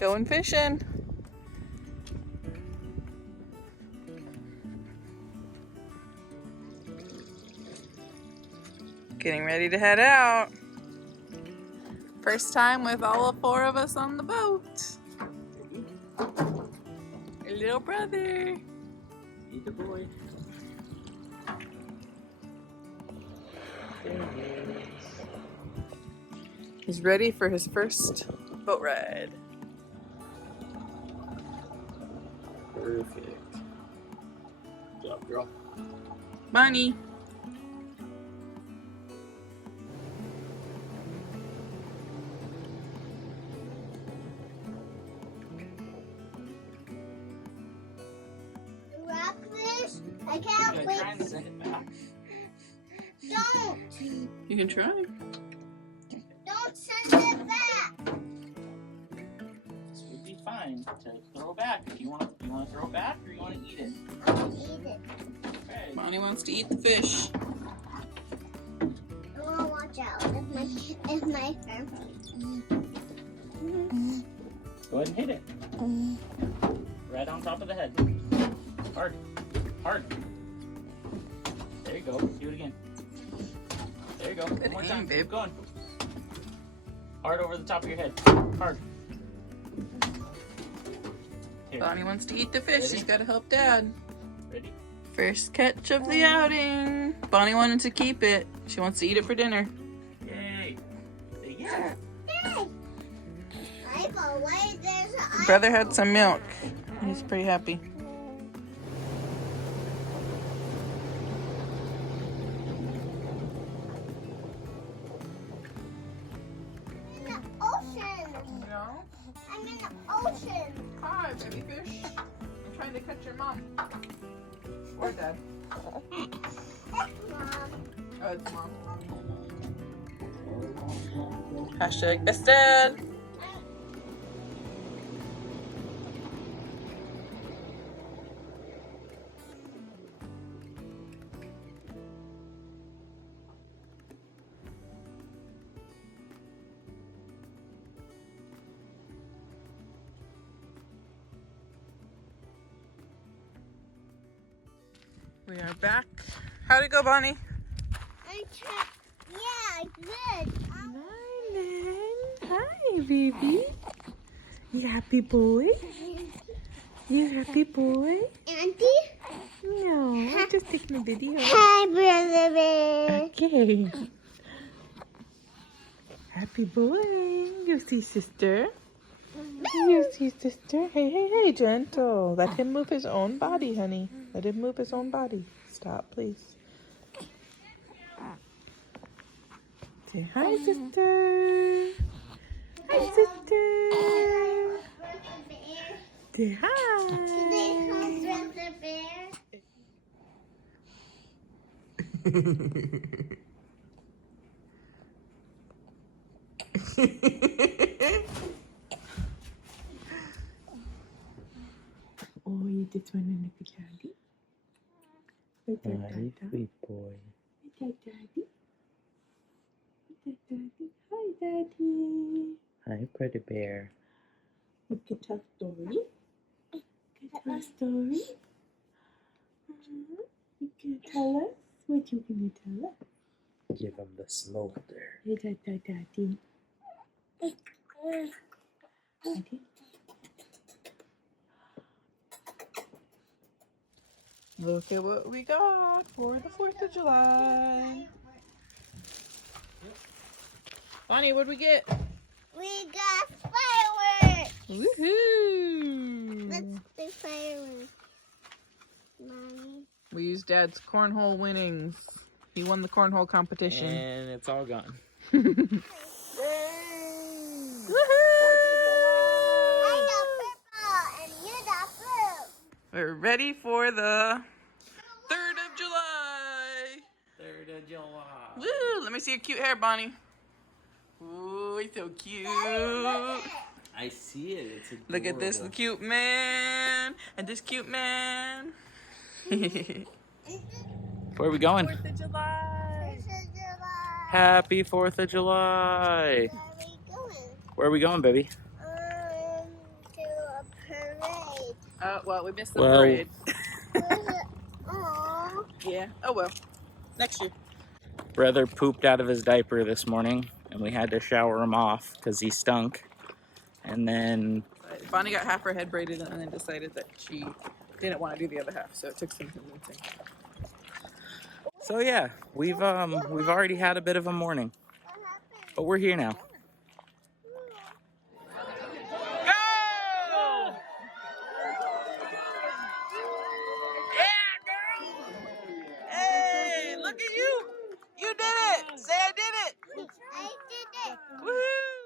Going fishing. Getting ready to head out. First time with all 4 of us on the boat. Your little brother. Meet the boy. He's ready for his first boat ride. Perfect. Good job, girl. Bonnie. Rock this? I can't Try wait. and send it back. Don't! You can try. Don't send it back! This would be fine to throw back. If you want to throw it back or you want to eat it. Eat it. Okay. Bonnie wants to eat the fish. I want to watch out if my friend. Go ahead and hit it. Right on top of the head. Hard. Hard. There you go. Do it again. There you go. Good One more aim, time. babe. Keep going. Hard over the top of your head. Hard. Here. Bonnie wants to eat the fish. Ready? She's got to help Dad. Ready? First catch of the outing. Bonnie wanted to keep it. She wants to eat it for dinner. Yay. Say yeah. Eyeball, why there's an Your brother had some milk. He's pretty happy. in the ocean? No. I'm in the ocean. Hi, baby fish. I'm trying to catch your mom. Or Dad. Mom. Oh, it's Mom. Hashtag best dad. We are back. How'd it go, Bonnie? I tried. Yeah, good. Marlin. Hi, baby. You happy boy? You happy boy? Auntie? No, I'm just taking a video. Hi, brother bear. Okay. Happy boy. You see sister? You see sister? Hey, hey, hey, gentle. Let him move his own body, honey. Let him move his own body. Stop, please. Say hi, sister. Hi, sister. Say hi. Today comes brother bear. Oh, you just want to look at Daddy? Look at Hi, Daddy. sweet boy. Look at Daddy. Look at Daddy. Hi, Daddy. Hi, pretty bear. You can tell a story. You can tell a story. You can tell us. What you gonna tell us? Give him the smolder. Hey, Daddy. Daddy. Look at what we got for the 4th of July. Bonnie, what'd we get? We got fireworks. Woohoo! Let's do fireworks. Mommy. We used Dad's cornhole winnings. He won the cornhole competition. And it's all gone. Woohoo! I got purple and you got blue. We're ready for the 3rd of July. 3rd of July. Woo! Let me see your cute hair, Bonnie. Ooh, he's so cute. I see it. It's adorable. Look at this cute man and this cute man. Where are we going? 4th of July. 4th of July. Happy 4th of July. Where are we going? Where are we going, baby? Well, we missed the Well, parade. Aww. Yeah. Oh well. Next year. brother pooped out of his diaper this morning, and we had to shower him off because he stunk. And then, Bonnie got half her head braided and then decided that she didn't want to do the other half, so it took some convincing. so yeah, we've already had a bit of a morning, but we're here now. Go! Yeah, girl! Hey, look at you! You did it! Say I did it! I did it. Woohoo!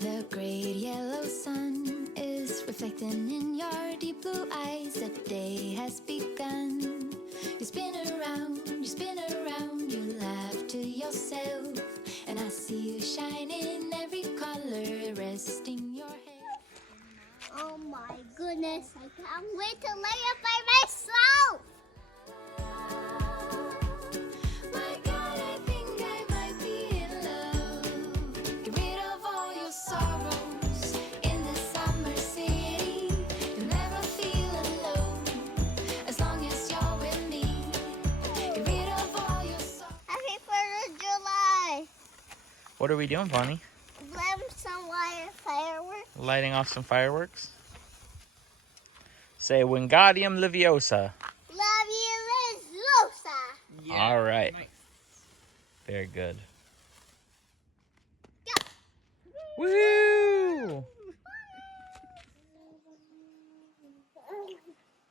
The great yellow sun is reflecting in your deep blue eyes. The day has begun. You spin around, you laugh to yourself. And I see you shine in every color, resting your head. Oh my goodness, I can't wait to lay it by myself. My God, I think I might be in love. Get rid of all your sorrows in this summer city. You'll never feel alone as long as you're with me. Get rid of all your sorrows. Happy 4th of July. What are we doing, Bonnie? Blem some fireworks. Lighting off some fireworks? Say Wingardium Leviosa. Love you, Liz Losa. All right. Nice. Very good. Go. Woohoo!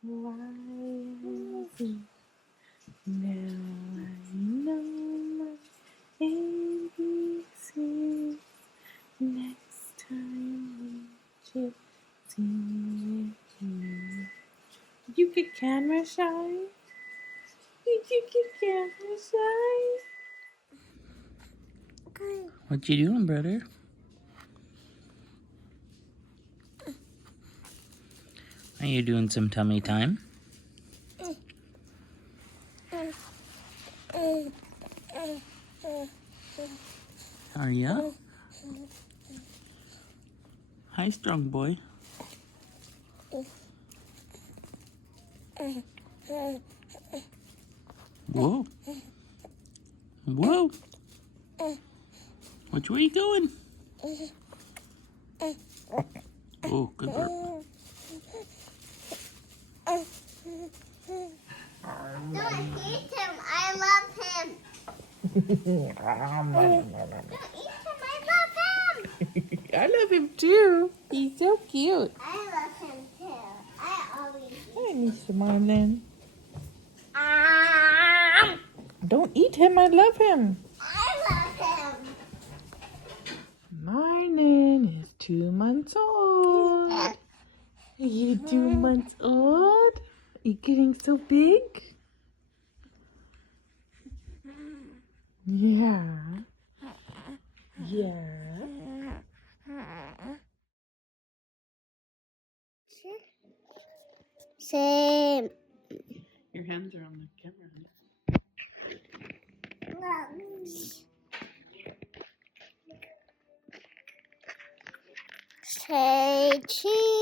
Rising, now I know my ABC. Next time we should sing with you. You get camera shy? Did you get camera shy? What you doing, brother? Are you doing some tummy time? Are ya? Hi, strong boy. Whoa. Whoa. Which way you going? Oh, good burp. Don't eat him. I love him. Don't eat him. I love him. I love him too. He's so cute. I love him too. I always Hi, Mr. Marlin. I Don't eat him. I love him. love him. Marlin is 2 months old. Are you 2 months old? Are you getting so big? Yeah. Yeah. Same. Your hands are on the camera. Say cheese.